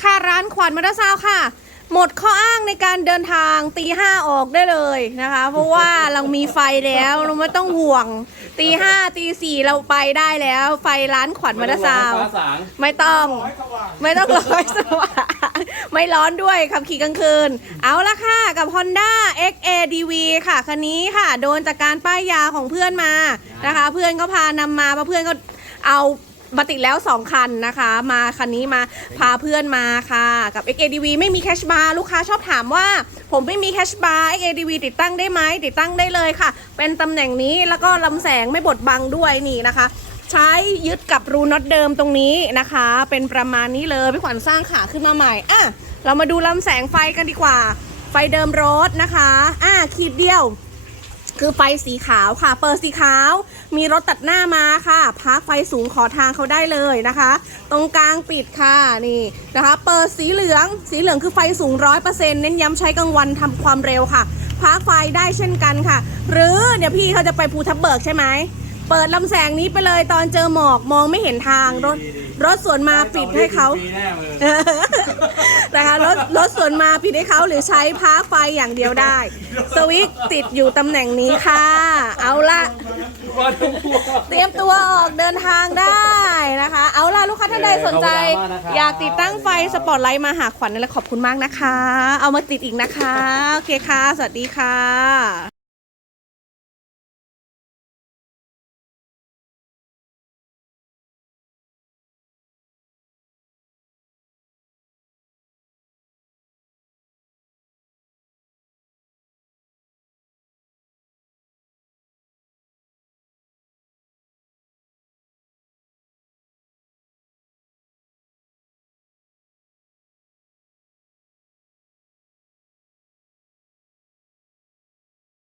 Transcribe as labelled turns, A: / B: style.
A: ค่ะร้านขวัญมอเตอร์ซาวน์ค่ะ หมดข้ออ้างในการเดินทางตีห้าออกได้เลยนะคะ เพราะว่าเรามีไฟแล้วเราไม่ต้องห่วงตีห้าตีสี่เราไปได้แล้ว ไฟร้านขวัญมอเตอร์ซาวน์
B: ฟ้าสาง
A: ไม่ต้องไม่ต้องร้อยสว่างไม่ร้อนด้วยขับขี่กลางคืน เอาละค่ะกับ Honda XADV ค่ะคันนี้ค่ะ โดนจากการป้ายยาของเพื่อนมานะคะ เพื่อนก็พานำมาเพราะเพื่อนก็เอา มาติดแล้ว 2 คันนะคะ มาคันนี้มาพาเพื่อนมาค่ะ กับ XADV ไม่มีแคชบาร์ลูกค้าชอบถามว่า ผมไม่มีแคชบาร์ XADV ติดตั้งได้ไหมติดตั้งได้เลยค่ะ เป็นตำแหน่งนี้แล้วก็ลำแสงไม่บดบังด้วยนี่นะคะ ใช้ยึดกับรูน็อตเดิมตรงนี้นะคะ เป็นประมาณนี้เลยพี่ขวัญสร้างขาขึ้นมาใหม่อะเรามาดูลำแสงไฟกันดีกว่า ไฟเดิมรถนะคะ อะขีดเดียว คือไฟสีขาวค่ะ เปิดสีขาว มีรถตัดหน้ามาค่ะ พักไฟสูงขอทางเขาได้เลยนะคะ ตรงกลางปิดค่ะนี่นะคะ เปิดสีเหลือง สีเหลืองคือไฟสูงร้อยเปอร์เซ็นต์เน้นย้ำใช้กลางวันทำความเร็วค่ะ พักไฟได้เช่นกันค่ะ หรือเดี๋ยวพี่เขาจะไปภูทับเบิกใช่ไหมเปิดลำแสงนี้ไปเลยตอนเจอหมอกมองไม่เห็นทางรถรถสวนมาปิดให้เขา รถรถสวนมาปิดให้เขาหรือใช้พาร์คไฟอย่างเดียวได้ สวิตช์ติดอยู่ตำแหน่งนี้ค่ะ เอาละ
B: ว่าทุกพวก
A: เตรียมตัวออกเดินทางได้นะคะ เอาล่ะลูกค้าท่านใดสนใจ
B: ขอบคุณมากนะครับ
A: อยากติดตั้งไฟสปอตไลท์มาหาขวัญนั่นแหละขอบคุณมากนะคะ เอามาติดอีกนะคะ โอเคค่ะ สวัสดีค่ะ